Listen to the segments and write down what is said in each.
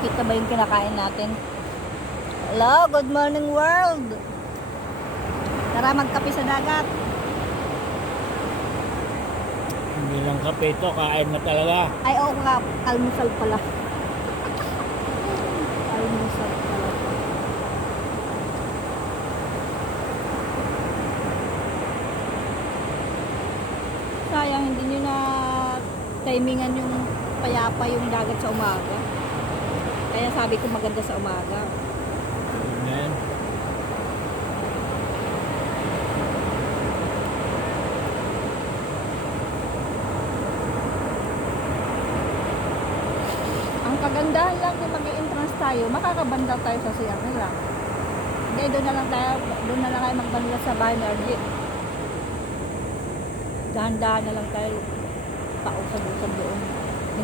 Kita ba yung kinakain natin? Hello, good morning world! Tara magkape sa dagat. Hindi lang kape ito, kain na talaga. Ay, oo nga, almusal pala. almusal pala. Sayang, hindi nyo na timingan yung payapa yung dagat sa umaga. Kaya sabi ko maganda sa umaga. Amen. Ang kagandahan lang kung mag entrance tayo, makakabandaw tayo sa siyang nila. Hindi, doon na lang tayo, doon na lang tayo magbanda sa bahay ni Arjit. Dahan-dahan na lang tayo pausag-usag doon.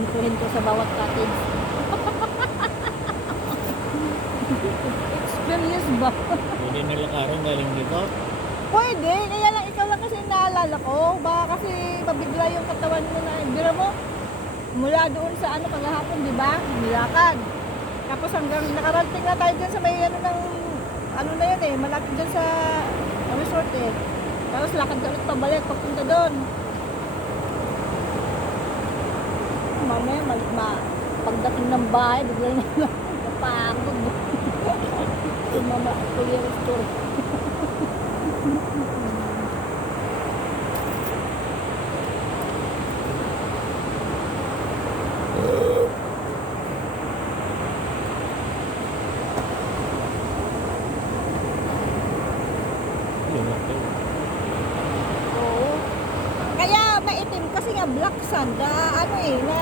Hintuhin ko sa bawat cottage. Experience ba? Pwede nilakaran galing dito. Pwede, kaya lang ikaw lang kasi naalala ko. Baka kasi mabigla yung katawan mo na, bira mo, mula doon sa ano kagahapon, di ba? Nilakad. Tapos hanggang nakarating na tayo dyan sa may ano ng, ano na yun eh, malapit dyan sa resort eh. Tapos lakad ka ulit pabalik, papunta doon. Mamaya, mag, ma, pagdating ng bahay, bigla na napagod. Mama, kuya restore. Lumaki. Oo. Kaya maitim kasi nga black sand na ano eh, na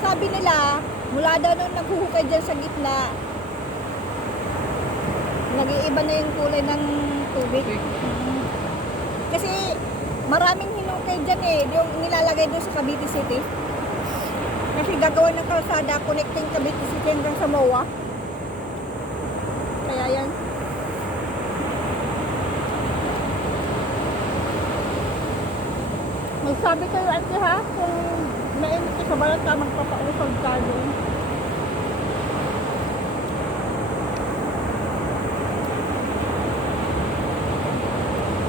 sabi nila, mula daw nung naghuhukay dyan sa gitna, nag-iiba na yung kulay ng tubig. Mm. Kasi maraming hinukay dyan eh, yung nilalagay doon sa Cavite City. Kasi gagawa ng kalsada connecting Cavite City hanggang sa MOA. Kaya yan. Magsabi kayo ate ha, kung mainit ka sa balat ka, magpapausag ka doon.